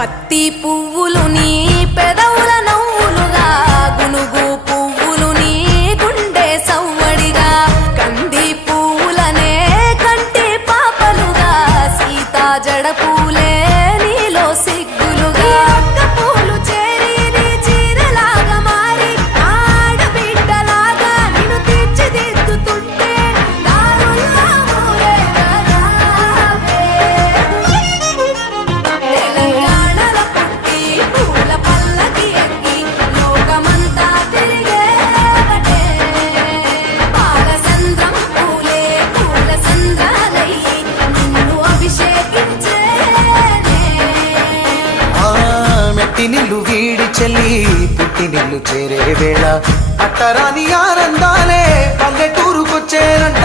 పత్తి పువ్వులు నీ పెదవుల నవ్వులుగా గునుగు పువ్వులు నీ గుండె సవ్వడిగా కంది పువ్వులనే కంటి పాపలుగా సీతా జడ పూలే నీలో సిగ్గులుగా పూలు చేరి నీ చీరలాగా మారి ఆడబిడ్డలాగా నిన్ను తీర్చిదిద్దుతుంటే దారుల్లా ఊరేగరావే. తెలంగాణల పుట్టి పూల పల్లకి ఎక్కి లోకమంతా తిరిగేవటే పాలసంద్రం పూలే పూల సంద్రాలయ్యి నిన్ను అభిషేకించేనే. మెట్టి నిల్లు వీడి చెల్లి పుట్టి నిల్లు చేరే వేళ అట్టరాని ఆనందాలే పల్లెటూరుకొచ్చేనంట.